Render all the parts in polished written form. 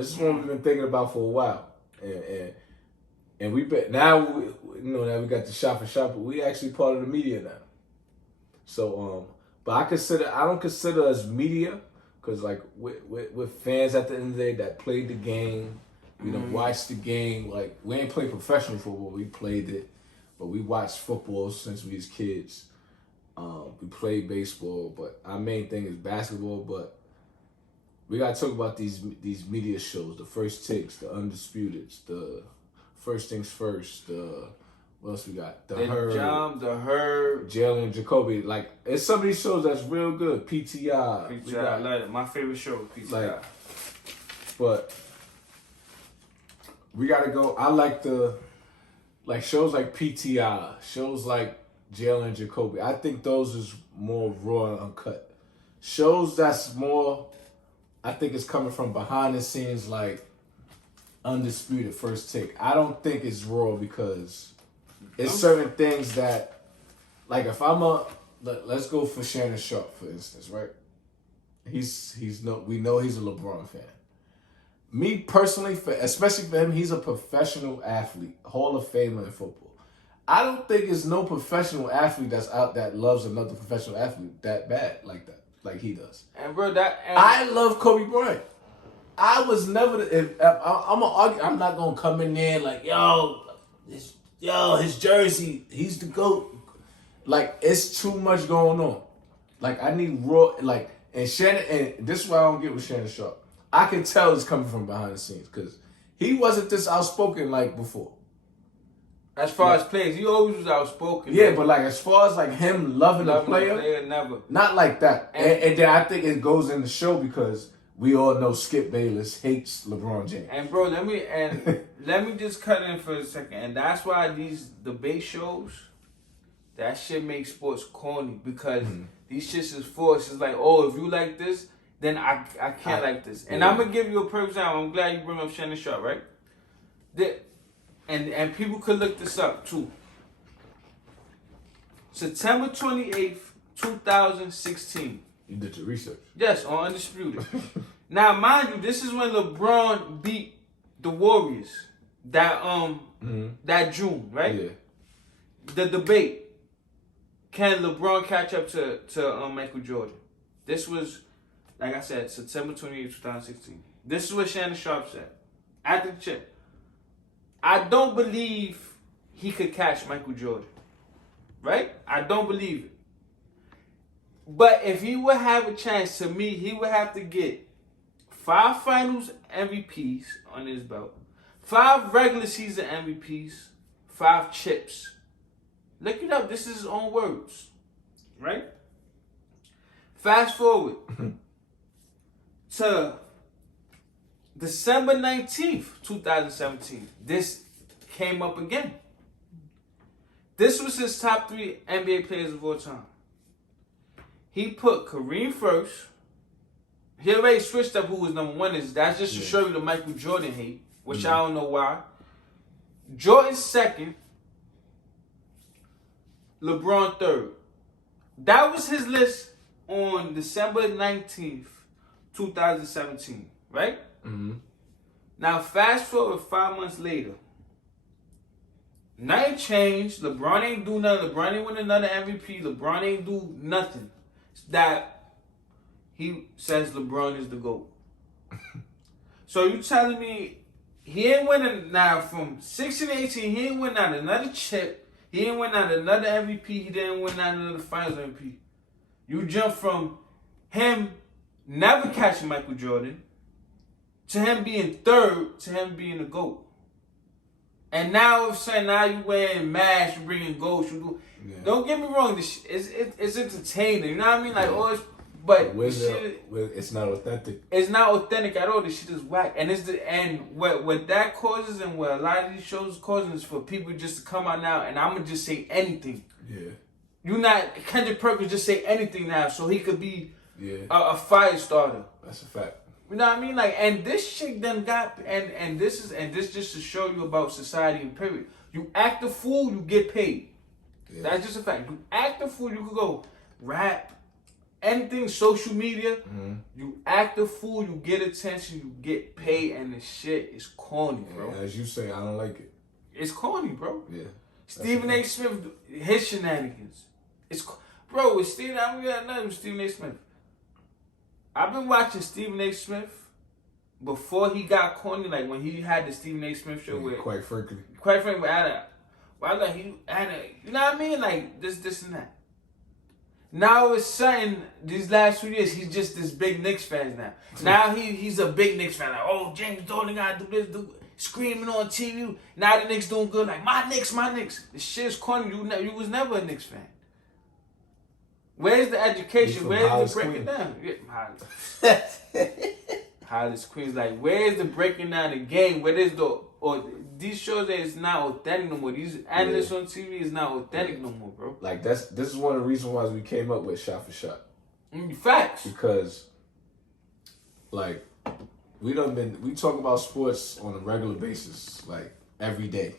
This is one we've been thinking about for a while, and we bet now now we got the Sharpe, but we actually part of the media now. So but I don't consider us media because like we're fans at the end of the day that played the game, watched the game. Like we ain't played professional football, we played it, but we watched football since we was kids. We played baseball, but our main thing is basketball. But we gotta talk about these media shows, the First Takes, the Undisputed, the First Things First, what else we got? The Herd, Jalen Jacoby. Like it's some of these shows that's real good. PTI. I love it. My favorite show, PTI. But we gotta go. I like shows like PTI, shows like Jalen Jacoby. I think those is more raw and uncut. Shows that's more, I think it's coming from behind the scenes like Undisputed, First Take. I don't think it's raw because it's certain things that, like if let's go for Shannon Sharpe for instance, right? We know he's a LeBron fan. Me personally, especially for him, he's a professional athlete, Hall of Famer in football. I don't think there's no professional athlete that's out that loves another professional athlete that bad like that, like he does. And bro, I love Kobe Bryant. I was never. I'm not gonna come in there like his jersey. He's the GOAT. Like it's too much going on. Like I need raw. Like and Shannon. And this is why I don't get with Shannon Sharpe. I can tell it's coming from behind the scenes because he wasn't this outspoken like before. As far as players, he always was outspoken. Yeah, but like as far as like him loving the player, never. Not like that. And then I think it goes in the show because we all know Skip Bayless hates LeBron James. And bro, let me just cut in for a second. And that's why these debate shows, that shit makes sports corny because these shits is forced. It's like, oh, if you like this, then I can't like this. And I'm gonna give you a perfect example. I'm glad you bring up Shannon Sharpe, right? And people could look this up too. September 28th, 2016. You did your research. Yes, on Undisputed. Now, mind you, this is when LeBron beat the Warriors that June, right? Yeah. The debate. Can LeBron catch up to Michael Jordan? This was, like I said, September 28th, 2016. This is what Shannon Sharpe said. At the chip. I don't believe he could catch Michael Jordan. Right? I don't believe it. But if he would have a chance, to me, he would have to get 5 finals MVPs on his belt, 5 regular season MVPs, 5 chips. Look it up. This is his own words. Right? Fast forward to December 19th, 2017. This came up again. This was his top 3 NBA players of all time. He put Kareem first. He already switched up who his number 1 is. That's just to show you the Michael Jordan hate, which I don't know why. Jordan second. LeBron third. That was his list on December 19th, 2017. Right? Mm-hmm. Now, fast forward 5 months later. Nothing changed. LeBron ain't do nothing. LeBron ain't win another MVP. LeBron ain't do nothing. That he says LeBron is the GOAT. So you telling me he ain't winning now from 16 to 18, he ain't win out another chip. He ain't win out another MVP. He didn't win out another finals MVP. You jump from him never catching Michael Jordan to him being third to him being the GOAT. And now, if saying now you wearing masks, you bringing goals, you do. Yeah. Don't get me wrong, this it's entertaining. You know what I mean? Like, but it's not authentic. It's not authentic at all. This shit is whack, and what that causes, and what a lot of these shows causing is for people just to come out now, and I'm gonna just say anything. Yeah. You not Kendrick Perkins just say anything now, so he could be a fire starter. That's a fact. You know what I mean? Like, and this shit done got, and this just to show you about society and period. You act a fool, you get paid. Yeah. That's just a fact. You act a fool, you could go rap, anything social media, you act a fool, you get attention, you get paid, and the shit is corny, bro. As you say, I don't like it. It's corny, bro. Yeah. Stephen A. Smith, his shenanigans. Bro, it's Stephen. I'm gonna nothing with Stephen A. Smith. I've been watching Stephen A. Smith before he got corny, like when he had the Stephen A. Smith show. Where, quite frankly, with Anna. Well, like you know what I mean? Like this and that. Now it's something. These last few years, he's just this big Knicks fan now. Now he's a big Knicks fan. Like, oh, James Dolan gotta do this, screaming on TV. Now the Knicks doing good. Like my Knicks. This shit's corny. You was never a Knicks fan. Where's the education? Where's the breaking down? Hollis Queens. Like, where's the breaking down the game? Where is these shows that is not authentic no more. These analysts on TV is not authentic no more, bro. Like this is one of the reasons why we came up with Shot for Shot. Facts. Because like we talk about sports on a regular basis, like every day.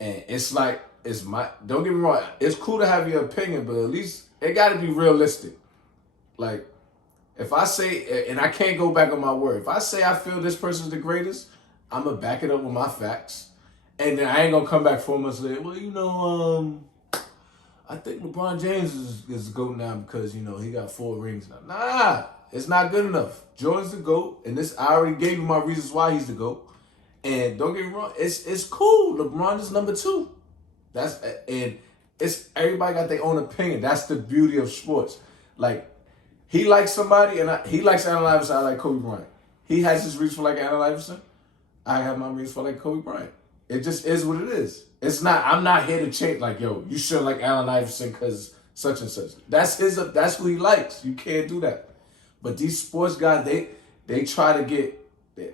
And it's like don't get me wrong, it's cool to have your opinion, but at least it gotta be realistic. Like if I say, and I can't go back on my word, if I say I feel this person's the greatest, I'm going to back it up with my facts. And then I ain't going to come back 4 months later, well, I think LeBron James is the GOAT now because, he got 4 rings now. Nah, it's not good enough. Jordan's the GOAT, and I already gave you my reasons why he's the GOAT. And don't get me wrong, it's cool. LeBron is number 2. Everybody got their own opinion. That's the beauty of sports. Like, he likes somebody, and he likes Allen Iverson. I like Kobe Bryant. He has his reasons for like Allen Iverson. I have my reasons for like Kobe Bryant. It just is what it is. It's not. I'm not here to change. Like, yo, you should like Allen Iverson because such and such. That's That's who he likes. You can't do that. But these sports guys, they try to get,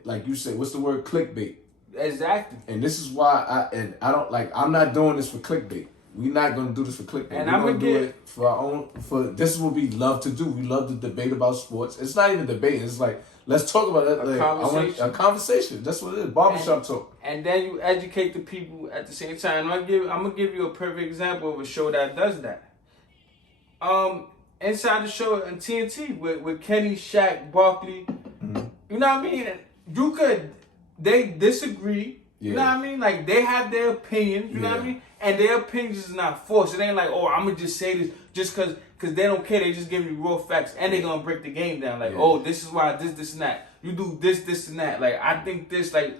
like you said, what's the word? Clickbait. Exactly. And this is why I don't like. I'm not doing this for clickbait. We're not gonna do this for clickbait. And I'm gonna do it for our own. This is what we love to do. We love to debate about sports. It's not even debate. It's like let's talk about it. A conversation. That's what it is. Barbershop talk. And then you educate the people at the same time. I'm gonna give you a perfect example of a show that does that. Inside the show on TNT with Kenny, Shaq, Barkley. Mm-hmm. You know what I mean? They disagree. Yeah. You know what I mean? Like, they have their opinions, you know what I mean? And their opinions is not forced. It ain't like, oh, I'm going to just say this just because they don't care. They just give you raw facts, and they're going to break the game down. Like, oh, this is why this, and that. You do this, and that. Like, I think this, like,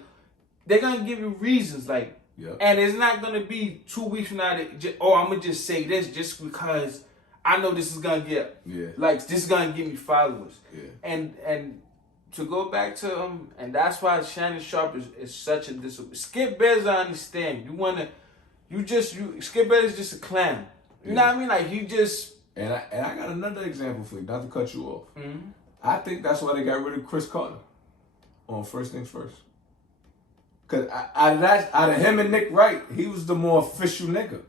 they're going to give you reasons, like, and it's not going to be 2 weeks from now, I'm going to just say this just because I know this is going to get, like, this is going to give me followers. Yeah. And to go back to and that's why Shannon Sharpe is such a Skip Bayless. I understand. Skip Bayless is just a clown. You know what I mean? Like, he just. And I got another example for you, not to cut you off. Mm-hmm. I think that's why they got rid of Chris Carter on First Things First. Cause out of him and Nick Wright, he was the more official nigga.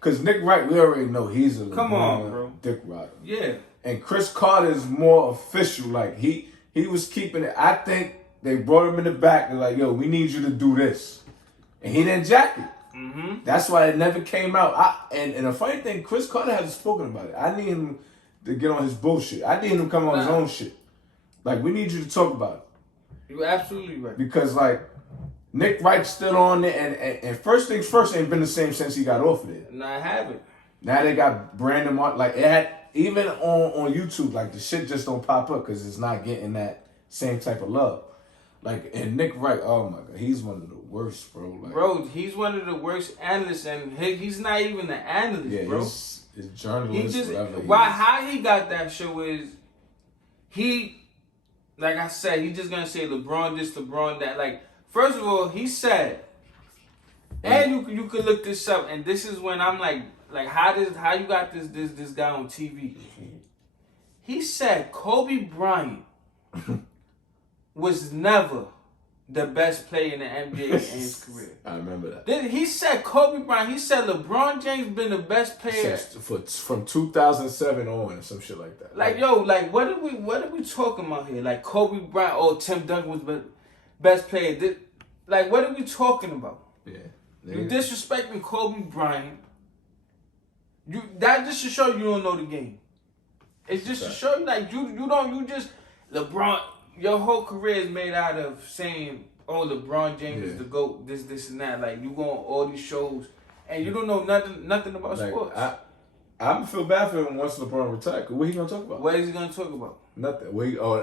Cause Nick Wright, we already know he's a come on, bro, dick rider. Yeah. And Chris Carter is more official. Like he was keeping it. I think they brought him in the back and like, yo, we need you to do this. And he didn't jack it. Mm-hmm. That's why it never came out. And the funny thing, Chris Carter hasn't spoken about it. I need him to get on his bullshit. I need him to come on his own shit. Like, we need you to talk about it. You're absolutely right. Because, like, Nick Wright's still on there. And First Things First ain't been the same since he got off of there. No, I haven't. Now they got Brandon Martin. Like, it had, even on YouTube, like, the shit just don't pop up because it's not getting that same type of love. Like, and Nick Wright, oh my God, he's one of the worst, bro. Like, bro, he's one of the worst analysts, and he's not even an analyst, bro. He's journalist, how he got that show is, like I said, he's just gonna say LeBron this, LeBron that. Like, first of all, he said, and you could look this up, and this is when I'm like how you got this guy on TV? He said Kobe Bryant was never the best player in the NBA in his career. I remember that. Then he said Kobe Bryant. He said LeBron James been the best player from 2007 on, some shit like that. Like, yo, like what are we talking about here? Like Kobe Bryant, Tim Duncan was the best player. Like, what are we talking about? Yeah. You disrespecting Kobe Bryant. That just to show you don't know the game. It's just to show you, like, you just LeBron. Your whole career is made out of saying, "Oh, LeBron James is the GOAT." This, and that. Like, you go on all these shows, and you don't know nothing about sports. I feel bad for him once LeBron retires. What he gonna talk about? What is he gonna talk about? Nothing.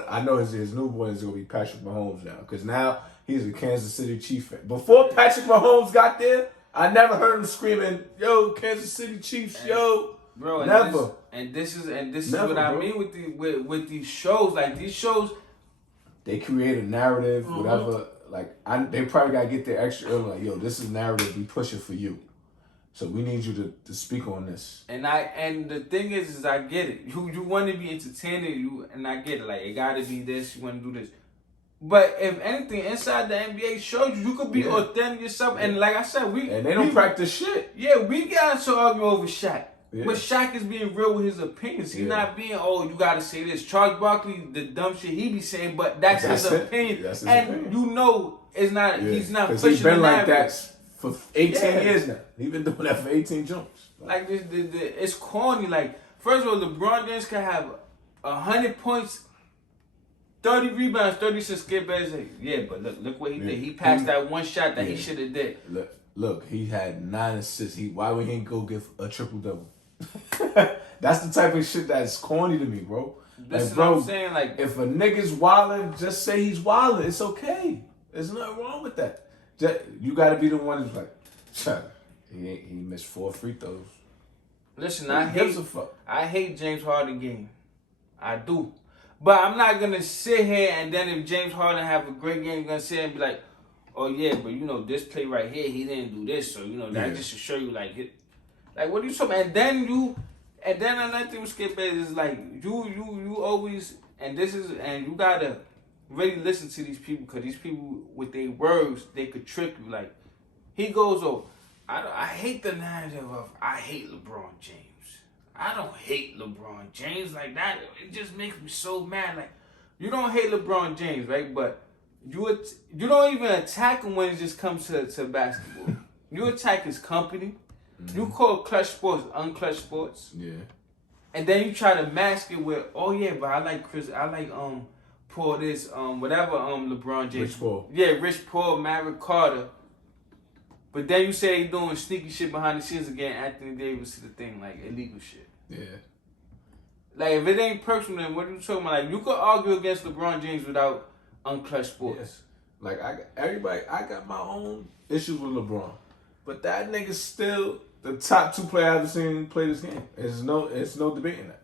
I know his new boy is gonna be Patrick Mahomes now, because now he's a Kansas City Chiefs fan. Before Patrick Mahomes got there, I never heard him screaming, "Yo, Kansas City Chiefs, yo." Bro, never. This is what I mean with these shows. Like, these shows, they create a narrative, whatever. Like, they probably gotta get there extra early. Like, yo, this is narrative we pushing for you, so we need you to speak on this. And the thing is I get it. You want to be entertaining, and I get it. Like, it gotta be this. You want to do this. But if anything, inside the NBA shows you could be authentic yourself. And like I said, and they don't practice shit. Yeah, we got to argue over Shaq. Yeah. But Shaq is being real with his opinions. He's not being, "Oh, you got to say this." Charles Barkley, the dumb shit he be saying, but that's his opinion. That's his opinion. You know, it's not. Yeah. He's not pushing. He's been like that for 18 years now. He's been doing that for 18 jumps. Like, it's corny. Like, first of all, LeBron James can have 100 points, 30 rebounds, 30 assists, get better. Yeah, but look what he did. He passed that one shot that he should have did. Look, he had 9 assists. Why would he go get a triple double? That's the type of shit that's corny to me, bro. This is what I'm saying. Like, if a nigga's wildin', just say he's wildin'. It's okay. There's nothing wrong with that. You got to be the one who's like, he missed 4 free throws. Listen, I hate James Harden game. I do. But I'm not going to sit here and then if James Harden have a great game, I'm going to sit here and be like, "Oh, yeah, but, you know, this play right here, he didn't do this." So, you know, that just to show you, like, what are you talking about? And then another thing with Skip Bayless is, like, you always, and you got to really listen to these people, because these people, with their words, they could trick you. Like, he goes, "Oh, I hate the narrative of, I hate LeBron James. I don't hate LeBron James." Like that. It just makes me so mad. Like, you don't hate LeBron James, right? But you don't even attack him when it just comes to basketball. You attack his company. Mm-hmm. You call Clutch Sports unclutch sports. Yeah. And then you try to mask it with, "Oh yeah, but I like Paul this, whatever, LeBron James. Rich Paul. Yeah, Rich Paul, Maverick Carter." But then you say he's doing sneaky shit behind the scenes again. Anthony Davis to the thing, like illegal shit. Yeah. Like, if it ain't personal, then what are you talking about? Like, you could argue against LeBron James without unclutch sports. Yes. Like, I got my own issues with LeBron, but that nigga's still the top 2 player I've ever seen play this game. It's no debating that.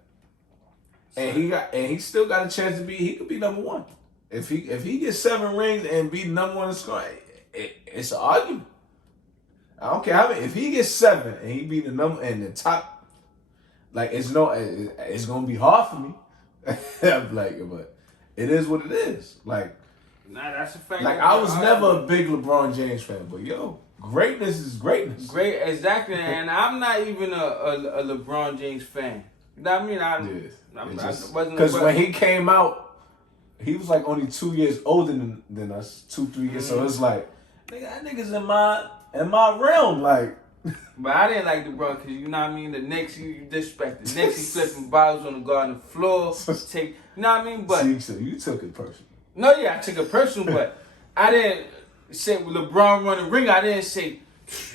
And he still got a chance to be. He could be number 1 if he gets 7 rings and be number 1 in scoring. It's an argument. I don't care how many. If he gets 7 and he be the number and the top, like, it's gonna be hard for me. I'm like, but it is what it is. Like, nah, that's a fact. Like, I was never a big LeBron James fan, but yo, greatness is greatness. Great, exactly. And I'm not even a LeBron James fan. You know what I mean? Because when he came out, he was like only 2 years older than us, 2-3 years. So it's like, nigga, that nigga's in my realm, like. But I didn't like LeBron because, you know what I mean, the Knicks, you disrespect the Knicks. He flipping bottles on the garden floor. You know what I mean? But so you took it personal. No, yeah, I took it personal, but I didn't say LeBron won the ring. I didn't say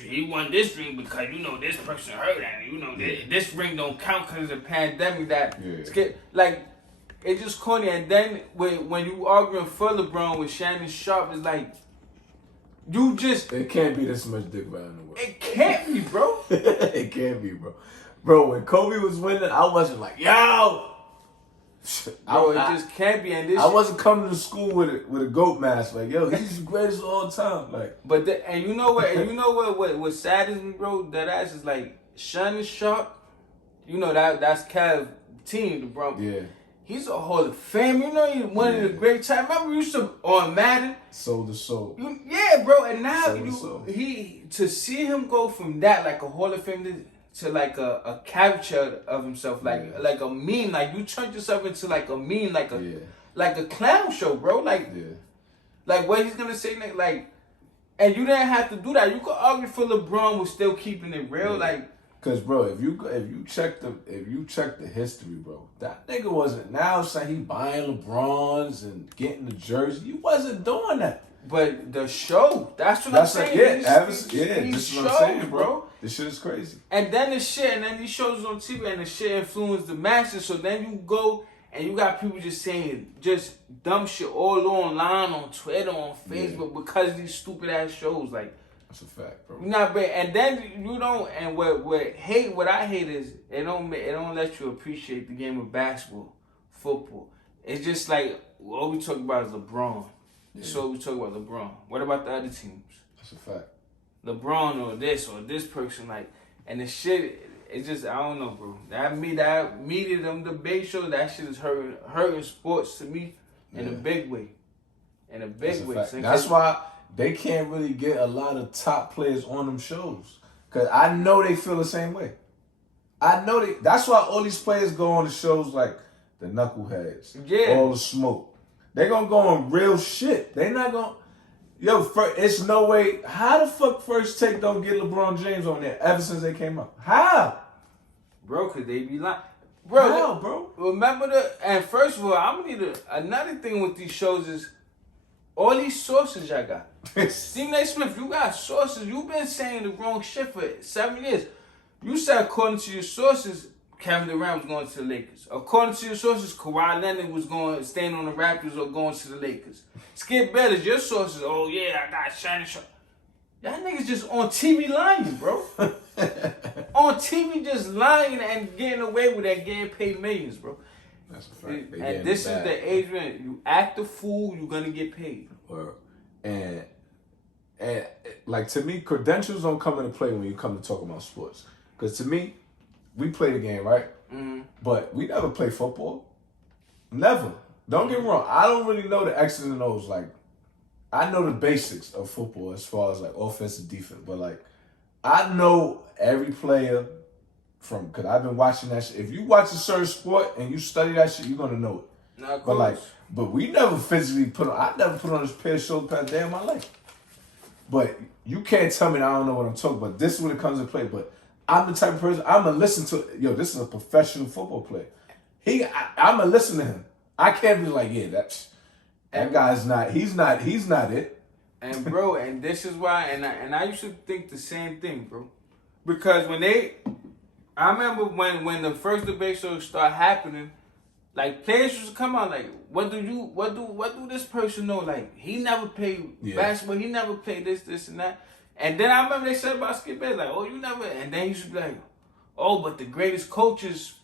he won this ring because, you know, this person hurt and, you know, this ring don't count because of the pandemic. Like, it's just corny. And then when you arguing for LeBron with Shannon Sharpe, it's like, you just... It can't be this much dick around in the world. It can't be, bro. It can't be, bro. Bro, when Kobe was winning, I wasn't like, yo! Bro, it just can't be. And this I wasn't coming to school with a goat mask. Like, yo, he's the greatest of all time. Like, but you know what saddens me, bro? That ass is like Shannon Sharpe. You know that's Cavs team, bro. Yeah. He's a Hall of Fame. You know, he's one of the great times. Remember, we used to on Madden. Soul to soul. Yeah, bro. And now to see him go from that, like a Hall of Fame, to like a caricature of himself, like a meme. Like, you turned yourself into like a meme, like a clown show, bro. Like, like what he's gonna say next, like, and you didn't have to do that. You could argue for LeBron was still keeping it real, like. Cause bro, if you check the history, bro, that nigga wasn't now saying he buying LeBrons and getting the jersey. You wasn't doing that. But the show, that's I'm saying. This is what I'm saying, bro. This shit is crazy. And then these shows on TV, and the shit influenced the masses. So then you go and you got people just saying just dumb shit all online on Twitter, on Facebook because of these stupid ass shows. Like, that's a fact, bro. Not bad. And then you don't. And what I hate is it don't let you appreciate the game of basketball, football. It's just like all we talk about is LeBron. Yeah. So we talk about LeBron. What about the other teams? That's a fact. LeBron or this person, like, and the shit. It's just, I don't know, bro. That media, them debate shows, that shit is hurting sports to me in a big way. In a big way. So that's why they can't really get a lot of top players on them shows. Because I know they feel the same way. That's why all these players go on the shows like the Knuckleheads. Yeah. All the Smoke. They're going to go on real shit. They're not going to. Yo, it's no way. How the fuck First Take don't get LeBron James on there ever since they came up? How? Bro, could they be lying? Bro, how, bro? Remember and first of all, I'm going to need another thing with these shows is all these sources y'all got. Stephen A. Smith, you got sources. You've been saying the wrong shit for 7 years. You said according to your sources, Kevin Durant was going to the Lakers. According to your sources, Kawhi Leonard was staying on the Raptors or going to the Lakers. Skip Bayless, your sources, oh yeah, I got Shannon. Y'all niggas just on TV lying, bro. On TV just lying and getting away with that, getting paid millions, bro. That's a fact. And this is the age when you act a fool, you're gonna get paid. And like, to me, credentials don't come into play when you come to talk about sports. Because to me, we play the game, right? Mm-hmm. But we never play football. Never. Don't get me wrong. I don't really know the X's and O's. Like, I know the basics of football as far as like offense and defense. But like, I know every player because I've been watching that shit. If you watch a certain sport and you study that shit, you're gonna know it. But we never physically I never put on this pair of shoulder pads day in my life. But you can't tell me that I don't know what I'm talking about. This is when it comes to play. But I'm the type of person, I'm going to listen to, this is a professional football player. I'm going to listen to him. I can't be like, yeah, that guy's not, he's not it. And bro, and this is why, and I used to think the same thing, bro. Because I remember when the first debate shows start happening, like players used to come out like, what do this person know? Like, he never played basketball, he never played this and that. And then I remember they said about Skip Bayless, like, oh, you never, and then he used to be like, oh, but the greatest coaches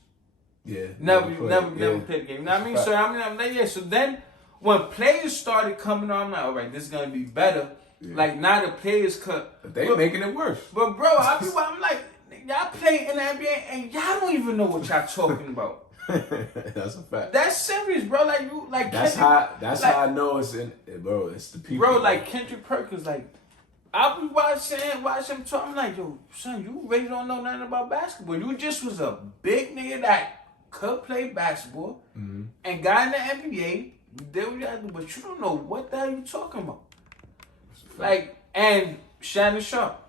never played the game. You know what I mean? So I'm like, so then when players started coming on, I'm like, all right, this is gonna be better. Yeah. Like, now the players but they making it worse. But bro, I'm like, y'all play in the NBA and y'all don't even know what y'all talking about. That's a fact. That's serious, bro. That's how I know it's bro. It's the people. Bro, like Kendrick Perkins, like, I'll be watching him talk. I'm like, yo, son, you really don't know nothing about basketball. You just was a big nigga that could play basketball and got in the NBA. You did what you had to do, but you don't know what the hell you talking about. Like, and Shannon Sharpe,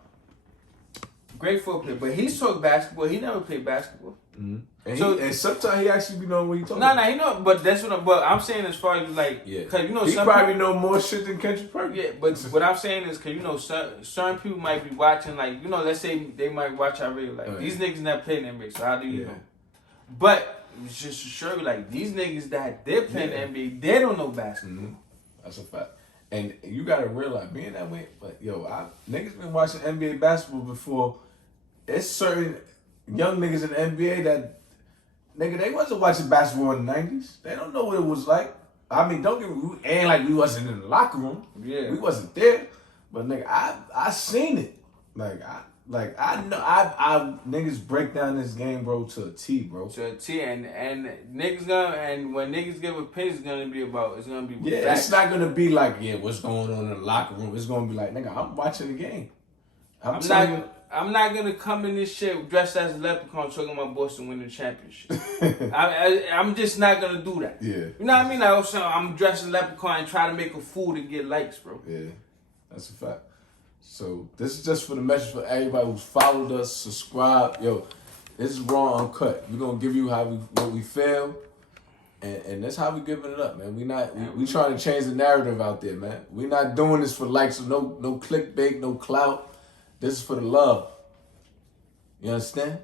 great football player, but he's talking basketball. He never played basketball. Mm-hmm. And sometimes he actually be knowing what he talking about. Nah, he know, but that's what I'm saying as far as like, cause he probably know more shit than Kendrick Perkins. Yeah, but what I'm saying is, cause certain people might be watching, like, let's say they might watch our radio, like these niggas never played in the NBA, so how do you know? But it's just to show you, like, these niggas that did play in the NBA, they don't know basketball. Mm-hmm. That's a fact. And you gotta realize, being that way, but niggas been watching NBA basketball before. It's certain young niggas in the NBA that, nigga, they wasn't watching basketball in the 90s. They don't know what it was like. I mean, don't get me, ain't like we wasn't in the locker room. Yeah. We wasn't there. But nigga, I seen it. I know niggas break down this game, bro, to a T, bro. To a T, and niggas when niggas give opinions, it's gonna be facts. It's not gonna be like, what's going on in the locker room. It's gonna be like, nigga, I'm watching the game. I'm not gonna come in this shit dressed as a leprechaun talking about Boston winning the championship. I'm just not gonna do that. Yeah. You know what I mean? Like, I'm dressed as a leprechaun and try to make a fool to get likes, bro. Yeah, that's a fact. So this is just for the message for everybody who's followed us, subscribed. Yo, this is Raw Uncut. We're gonna give you what we feel, and that's how we giving it up, man. We trying to change the narrative out there, man. We not doing this for likes or no clickbait, no clout. This is for the love. You understand?